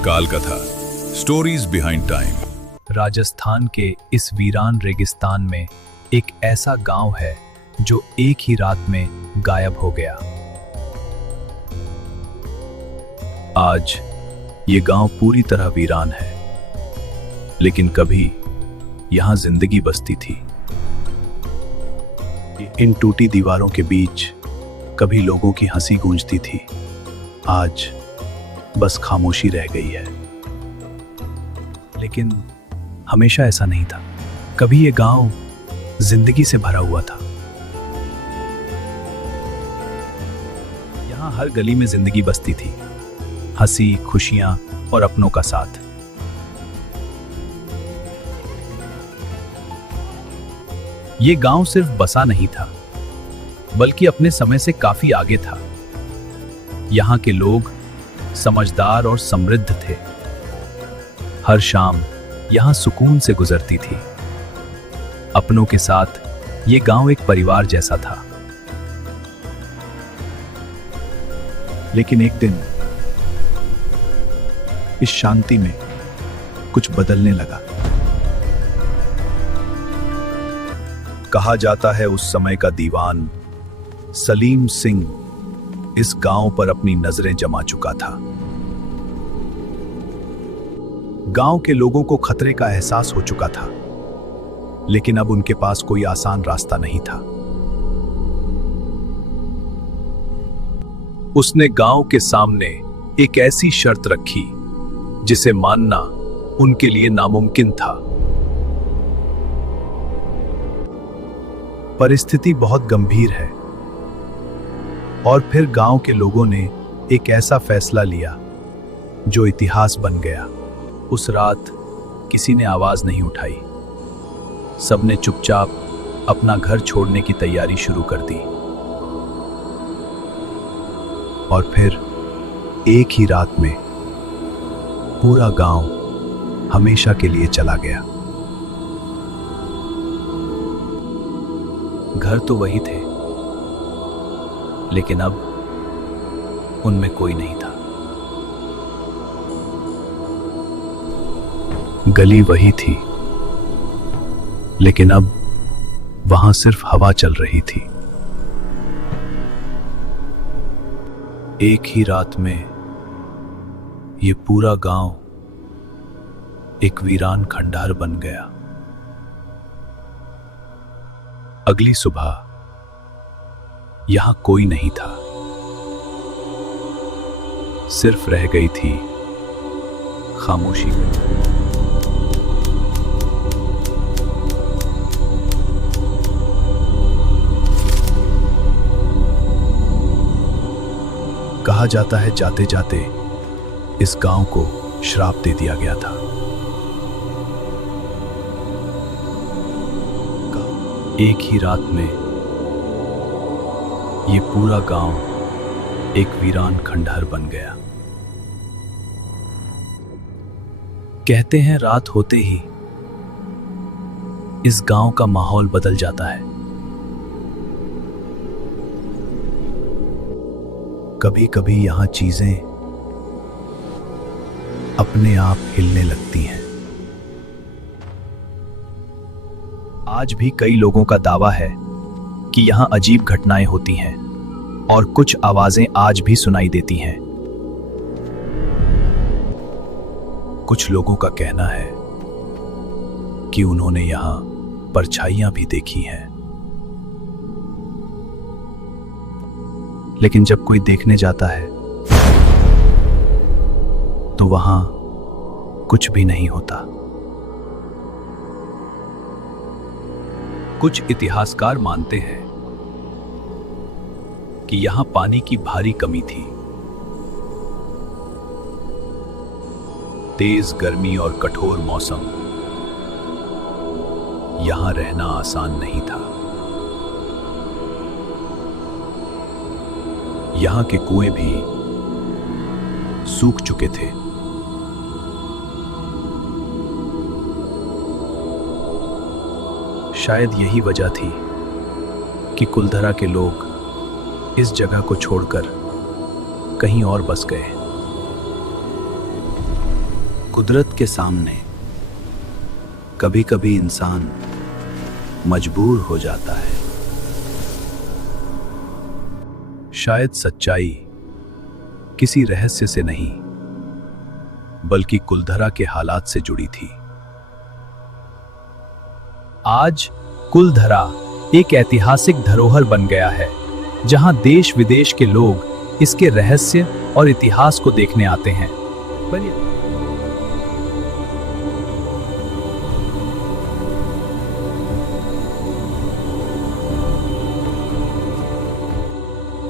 काल कथा, stories behind time. Rajasthan के इस वीरान रेगिस्तान में एक ऐसा गांव है जो एक ही रात में गायब हो गया। आज ये गांव पूरी तरह वीरान है, लेकिन कभी यहां जिंदगी बसती थी। इन टूटी दीवारों के बीच कभी लोगों की हंसी गूंजती थी। आज बस खामोशी रह गई है। लेकिन हमेशा ऐसा नहीं था। कभी ये गांव जिंदगी से भरा हुआ था। यहां हर गली में जिंदगी बसती थी, हंसी, खुशियां और अपनों का साथ। ये गांव सिर्फ बसा नहीं था, बल्कि अपने समय से काफी आगे था। यहां के लोग समझदार और समृद्ध थे। हर शाम यहां सुकून से गुजरती थी। अपनों के साथ ये गांव एक परिवार जैसा था। लेकिन एक दिन इस शांति में कुछ बदलने लगा। कहा जाता है उस समय का दीवान सलीम सिंह इस गांव पर अपनी नजरें जमा चुका था। गांव के लोगों को खतरे का एहसास हो चुका था, लेकिन अब उनके पास कोई आसान रास्ता नहीं था। उसने गांव के सामने एक ऐसी शर्त रखी जिसे मानना उनके लिए नामुमकिन था। परिस्थिति बहुत गंभीर है, और फिर गांव के लोगों ने एक ऐसा फैसला लिया जो इतिहास बन गया। उस रात किसी ने आवाज नहीं उठाई। सबने चुपचाप अपना घर छोड़ने की तैयारी शुरू कर दी। और फिर एक ही रात में पूरा गांव हमेशा के लिए चला गया। घर तो वही थे, लेकिन अब उनमें कोई नहीं था। गली वही थी, लेकिन अब वहां सिर्फ हवा चल रही थी। एक ही रात में ये पूरा गांव एक वीरान खंडहर बन गया। अगली सुबह यहां कोई नहीं था। सिर्फ रह गई थी खामोशी। कहा जाता है जाते जाते इस गांव को श्राप दे दिया गया था। एक ही रात में ये पूरा गांव एक वीरान खंडहर बन गया। कहते हैं रात होते ही इस गांव का माहौल बदल जाता है। कभी कभी यहां चीजें अपने आप हिलने लगती हैं। आज भी कई लोगों का दावा है कि यहां अजीब घटनाएं होती हैं और कुछ आवाजें आज भी सुनाई देती हैं। कुछ लोगों का कहना है कि उन्होंने यहां परछाइयां भी देखी हैं। लेकिन जब कोई देखने जाता है तो वहां कुछ भी नहीं होता। कुछ इतिहासकार मानते हैं कि यहां पानी की भारी कमी थी। तेज गर्मी और कठोर मौसम, यहां रहना आसान नहीं था। यहां के कुएं भी सूख चुके थे। शायद यही वजह थी कि कुलधरा के लोग इस जगह को छोड़कर कहीं और बस गए। कुदरत के सामने कभी कभी इंसान मजबूर हो जाता है। शायद सच्चाई किसी रहस्य से नहीं बल्कि कुलधरा के हालात से जुड़ी थी। आज कुलधरा एक ऐतिहासिक धरोहर बन गया है, जहां देश विदेश के लोग इसके रहस्य और इतिहास को देखने आते हैं।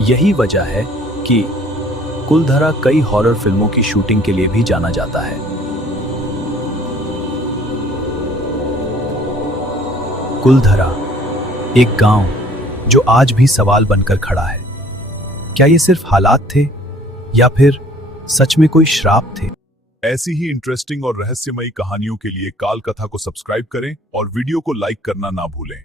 यही वजह है कि कुलधरा कई हॉरर फिल्मों की शूटिंग के लिए भी जाना जाता है। कुलधरा एक गांव जो आज भी सवाल बनकर खड़ा है। क्या ये सिर्फ हालात थे या फिर सच में कोई श्राप थे? ऐसी ही इंटरेस्टिंग और रहस्यमयी कहानियों के लिए काल कथा को सब्सक्राइब करें और वीडियो को लाइक करना ना भूलें।